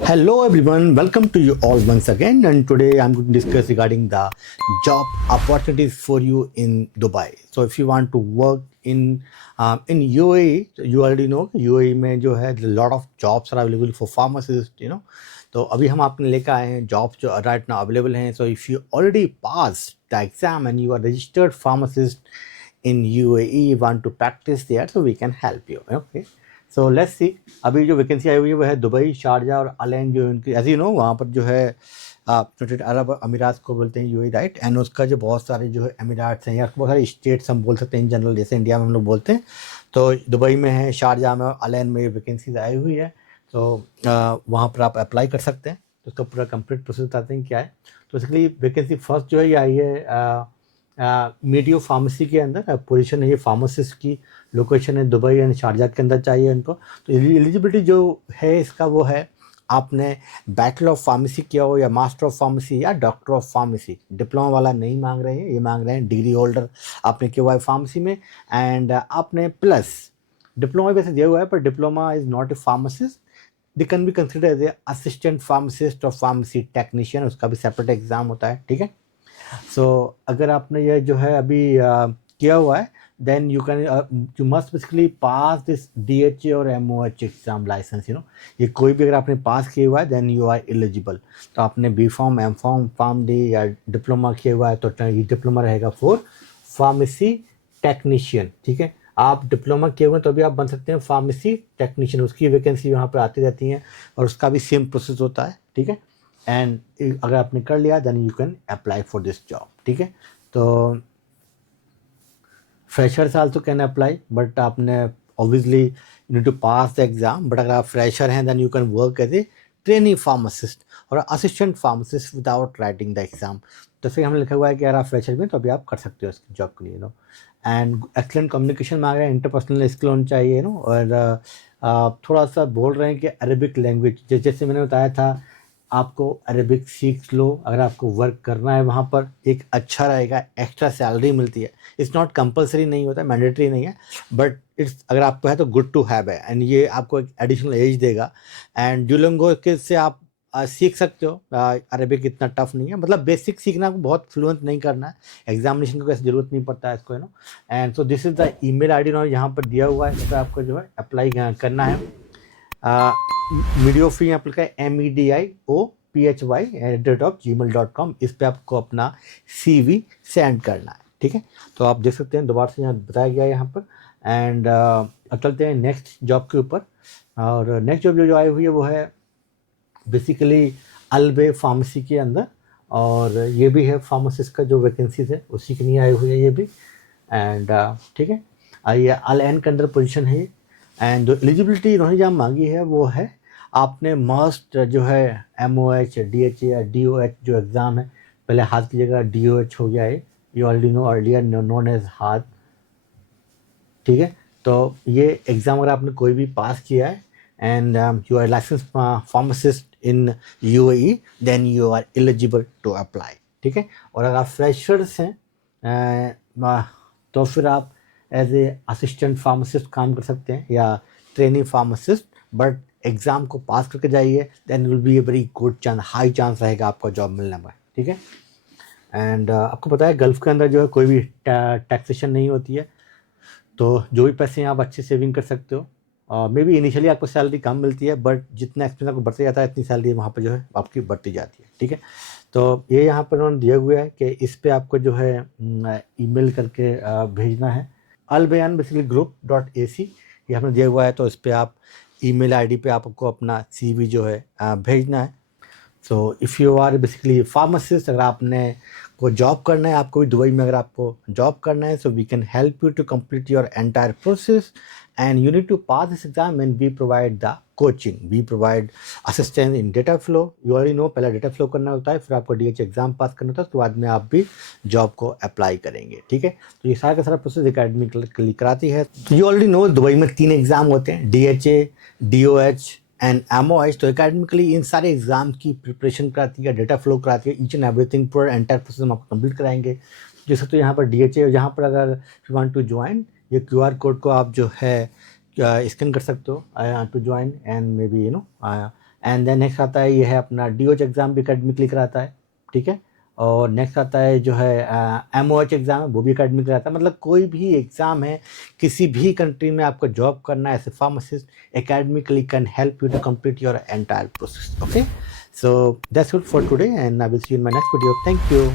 Hello everyone, welcome to you all once again, and today I'm going to discuss regarding the job opportunities for you in Dubai. So if you want to work in UAE, so you already know UAE में जो है lot of jobs are available for pharmacists. तो अभी हम आपने लेकर आए हैं jobs जो right now available हैं. So if you already passed the exam and you are registered pharmacist in UAE, want to practice there, so we can help you. Okay. So let's see. अभी जो vacancy आई हुई है वो है Dubai, Sharjah और Al Ain, जो उनकी as you know वहाँ पर जो है यूनाइटेड अरब अमीरात को बोलते हैं यूएई, राइट. एंड उसका जो बहुत सारे जो है अमीरात हैं या बहुत सारे स्टेट्स हम बोल सकते हैं इन जनरल, जैसे इंडिया में हम लोग बोलते हैं. तो दुबई में है, शारजा में और अलैन में ये वैकेंसीज आई हुई है. तो वहाँ पर आप अप्लाई कर सकते हैं. तो उसका पूरा कंप्लीट प्रोसेस बताते हैं क्या है. तो बेसिकली वैकेंसी फर्स्ट जो है ये आई है मीडियो फार्मेसी के अंदर. पोजीशन है ये फार्मासिस्ट की. लोकेशन है दुबई एंड शारजा के अंदर चाहिए इनको. तो एलिजिबिलिटी जो है इसका वो है, आपने बैचलर ऑफ फार्मेसी किया हो या मास्टर ऑफ फार्मेसी या डॉक्टर ऑफ फार्मेसी. डिप्लोमा वाला नहीं मांग रहे हैं, ये मांग रहे हैं डिग्री होल्डर आपने किया हुआ है फार्मेसी में. एंड आपने प्लस डिप्लोमा वैसे दिया हुआ है, पर diploma is not a pharmacist. They can be consider as a assistant pharmacist और फार्मेसी टेक्नीशियन. उसका भी सेपरेट एग्जाम होता है, ठीक है. सो अगर आपने ये जो है अभी किया हुआ है, then you must basically pass this DHA और MOH एग्जाम लाइसेंस. ये कोई भी अगर आपने पास किया हुआ है then you are eligible. तो आपने B pharm, M pharm, pharm D या डिप्लोमा किया हुआ है तो ये डिप्लोमा रहेगा फॉर फार्मेसी टेक्नीशियन, ठीक है. आप डिप्लोमा किए हुए हैं तो भी आप बन सकते हैं फार्मेसी टेक्नीशियन. उसकी वैकेंसी यहाँ पर आती रहती हैं और उसका भी सेम प्रोसेस होता है, ठीक है. एंड अगर आपने कर लिया then you can apply for this job, ठीक है. तो freshers also can apply, but आपने obviously you need to pass the exam. But अगर आप फ्रेशर हैं then you can work as a trainee pharmacist और assistant pharmacist without writing the exam. तो फिर हमने लिखा हुआ है कि अगर आप फ्रेशर में तो अभी आप कर सकते हो इसकी जॉब के लिए. एंड एक्सलेंट कम्युनिकेशन में आ गया, इंटरपर्सनल स्किल होनी चाहिए. और थोड़ा सा बोल रहे हैं कि अरेबिक लैंग्वेज, जैसे मैंने बताया था आपको अरेबिक सीख लो. अगर आपको वर्क करना है वहाँ पर एक अच्छा रहेगा, एक्स्ट्रा सैलरी मिलती है. इट्स नॉट कंपलसरी, नहीं होता, मैंडेटरी नहीं है, बट इट्स अगर आपको है तो गुड टू हैव है. एंड ये आपको एक एडिशनल एज देगा. एंड ड्यूलिंगो के से आप सीख सकते हो. अरेबिक इतना टफ नहीं है, मतलब बेसिक सीखना, बहुत फ्लुएंट नहीं करना है. एग्जामिनेशन को कैसे ज़रूरत नहीं पड़ता है इसको, and so this is the email ID यहाँ पर दिया हुआ है. इस पर आपको जो है अप्लाई करना है. मीडियो फ्री यहाँ पर लिखा है mediophy@gmail.com. इस पर आपको अपना CV सेंड करना है, ठीक है. तो आप देख सकते हैं दोबारा से यहाँ बताया गया है यहाँ पर. एंड अब चलते हैं नेक्स्ट जॉब के ऊपर. और नेक्स्ट जॉब जो आई हुई है वो है बेसिकली अलबे फार्मेसी के अंदर. और ये भी है फार्मासिस्ट का जो वैकेंसीज है उसी के लिए आई हुई है ये भी. एंड ठीक है, ये अलैन के अंदर पोजीशन है ये. एंड जो एलिजिबिलिटी इन्होंने जहाँ मांगी है वो है आपने मस्ट जो है MOH, DHA या DOH जो एग्ज़ाम है, पहले हाथ की जगह DOH हो गया है. You already know, earlier known as HAAD, ठीक है. तो ये एग्ज़ाम अगर आपने कोई भी पास किया है and you are license pharmacist in UAE then you are eligible to apply, ठीक है. और अगर आप फ्रेशर्स हैं तो फिर आप एज ए असिस्टेंट फार्मासिस्ट काम कर सकते हैं या ट्रेनिंग फार्मासिस्ट. बट एग्ज़ाम को पास करके जाइए then will be a very good chance, high chance रहेगा आपका जॉब मिलने में, ठीक है. एंड आपको पता है गल्फ़ के अंदर जो है कोई भी टैक्सेशन नहीं होती है. तो जो भी पैसे हैं आप अच्छे सेविंग कर सकते हो. मे बी इनिशियली आपको सैलरी कम मिलती है, बट जितना एक्सपेंस आपको बढ़ते जाता है इतनी सैलरी वहाँ पर जो है आपकी बढ़ती जाती है, ठीक है. तो ये यहाँ पर उन्होंने दिया हुआ है कि इस पर आपको जो है ईमेल करके भेजना है. अलबयान बेसिकली group.ac ये आपने दिया हुआ है. तो इस पर आप ईमेल आईडी पे आपको अपना CV जो है भेजना है. So if you are basically pharmacist, अगर आपने को जॉब करना है, आपको भी दुबई में अगर आपको जॉब करना है, so we can help you to complete your entire process. And you need to pass this exam and we provide the coaching, we provide assistance in data flow. You already know पहले data flow करना होता है, फिर आपको DH exam पास करना होता है, उसके बाद में आप भी जॉब को अप्लाई करेंगे, ठीक है. तो ये सारा का सारा प्रोसेस एकेडमी कराती है. तो यू ऑलरेडी नो दुबई में 3 एग्जाम होते हैं, DHA, DOH एंड MOH. तो एकेडमिकली इन सारे एग्जाम की प्रिपरेशन कराती है, डेटा फ्लो कराती है, ईच एंड एवरीथिंग पूरा एंटायर प्रोसेस हम आपको कंप्लीट कराएंगे. जैसे तो यहाँ पर DHA, जहाँ पर अगर यू वांट टू ज्वाइन, ये QR कोड को आप जो है स्कैन कर सकते हो to join. And maybe and then next आता है ये है अपना DOH एग्ज़ाम भी अकेडमिक लिख रहता है, ठीक है। और नेक्स्ट आता है जो है MOH एग्ज़ाम है, वो भी अकेडमिक रहता है। मतलब कोई भी एग्ज़ाम है, किसी भी कंट्री में आपको जॉब करना है as a pharmacist, academically can help you to complete your entire process. Okay, so that's it for today, and I will see you in my next video. Thank you.